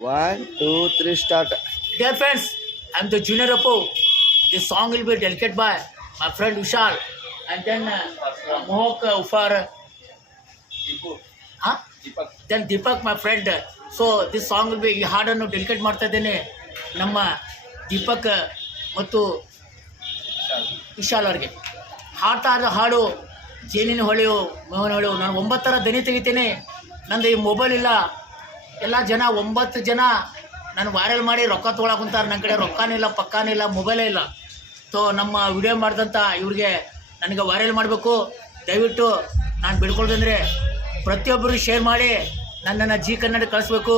One, two, three, start. Dear friends, I am the Junior Appo. This song will be dedicated by my friend Vishal and then Mohok Ufar. Huh? Then Deepak, my friend. So this song will be ಈ ಹಾಡನ್ನು dedicate ಮಾಡ್ತಾ ಇದ್ದೇನೆ ನಮ್ಮ ದೀಪಕ್ ಮತ್ತು ವಿಶಾಲ್ ಅವರಿಗೆ. ಹಾಡ್ತಾ ಇದ್ದ ಹಾಡು ಜೇನಿನ ಹೊಳೆಯು ಮೋಹನ ಹೊಳೆಯು. ನಾನು 9 ದನಿ ತೆಗಿತೇನೆ. ನಂದು ಈ ಮೊಬೈಲ್ ಇಲ್ಲ. ಎಲ್ಲ ಜನ 9 ಜನ ನಾನು ವೈರಲ್ ಮಾಡಿ ರೊಕ್ಕ ತೊಗೊಳಕ್ಕೆ ಕುಂತಾರೆ. ನನ್ನ ಕಡೆ ರೊಕ್ಕನೂ ಇಲ್ಲ, ಪಕ್ಕಾನೂ ಇಲ್ಲ, ಮೊಬೈಲೇ ಇಲ್ಲ. ಸೊ ನಮ್ಮ ವಿಡಿಯೋ ಮಾಡಿದಂಥ ಇವ್ರಿಗೆ ನನಗೆ ವೈರಲ್ ಮಾಡಬೇಕು. ದಯವಿಟ್ಟು ನಾನು ಬಿಡ್ಕೊಳ್ದಂದರೆ ಪ್ರತಿಯೊಬ್ಬರು ಶೇರ್ ಮಾಡಿ ನನ್ನನ್ನು ಜಿ ಕನ್ನಡ ಕಳಿಸ್ಬೇಕು.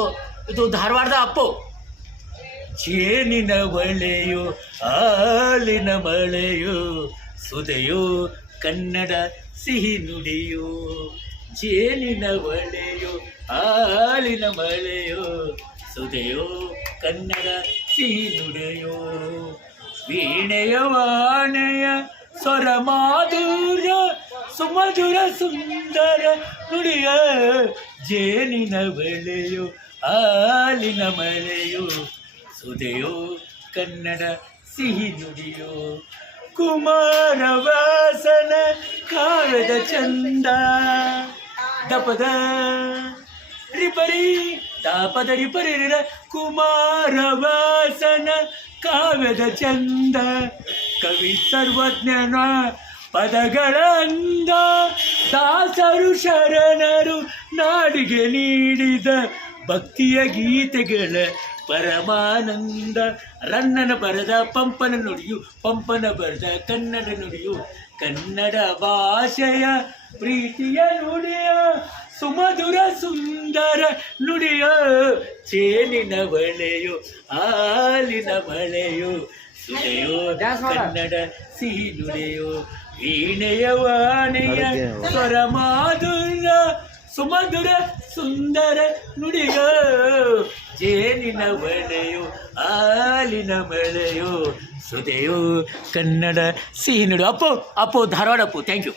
ಇದು ಧಾರವಾಡದ ಅಪ್ಪು. ಜೇನಿನ ಒಳೆಯು ಹಾಲಿನ ಮಳೆಯು ಸುದೆಯು ಕನ್ನಡ ಸಿಹಿ ನುಡಿಯು. ಜೇನಿನ ಒಳೆಯು ಹಾಲಿನ ಮಳೆಯು ಸುದೆಯು ಕನ್ನಡ ಸಿಹಿ ನುಡಿಯು. ವೀಣೆಯ ವಾಣೆಯ ಸ್ವರ ಮಾಧುರ್ಯ ಸುಮಧುರ ಸುಂದರ ನುಡಿಯ. ಜೇನಿನ ಒಳೆಯು ಹಾಲಿನ ಮಳೆಯು ಸುದೆಯು ಕನ್ನಡ ಸಿಹಿ ನುಡಿಯು. ಕುಮಾರವಾಸನ ಕಾವ್ಯದ ಚಂದ ದಪದ ರಿಪರಿ ದಾಪದ ರಿಪರಿರ. ಕುಮಾರವಾಸನ ಕಾವ್ಯದ ಚಂದ ಕವಿ ಸರ್ವಜ್ಞನ ಪದಗಳ ಅಂದ. ದಾಸರು ಶರಣರು ನಾಡಿಗೆ ನೀಡಿದ ಭಕ್ತಿಯ ಗೀತೆಗಳ ಪರಮಾನಂದ. ರನ್ನನ ಬರೆದ ಪಂಪನ ನುಡಿಯು, ಪಂಪನ ಬರೆದ ಕನ್ನಡ ನುಡಿಯು. ಕನ್ನಡ ಭಾಷೆಯ ಪ್ರೀತಿಯ ನುಡಿಯ ಸುಮಧುರ ಸುಂದರ ನುಡಿಯ. ಜೇನಿನ ಒಳೆಯು ಹಾಲಿನ ಮಳೆಯು ಸುದೆಯು ಕನ್ನಡ ಸಿಹಿ ನುಡಿಯು. ವೀಣೆಯ ವಾಣೆಯ ಸ್ವರ ಮಾಧುರ್ಯ ಸುಮಧುರ ಸುಂದರ ನುಡಿಯ. ಜೇನಿನ ಒಳೆಯು ಹಾಲಿನ ಮಳೆಯು ಸುದೆಯು ಕನ್ನಡ ಸಿಹಿ ನುಡಿ. ಅಪ್ಪು ಧಾರವಾಡ ಅಪ್ಪು. Thank you.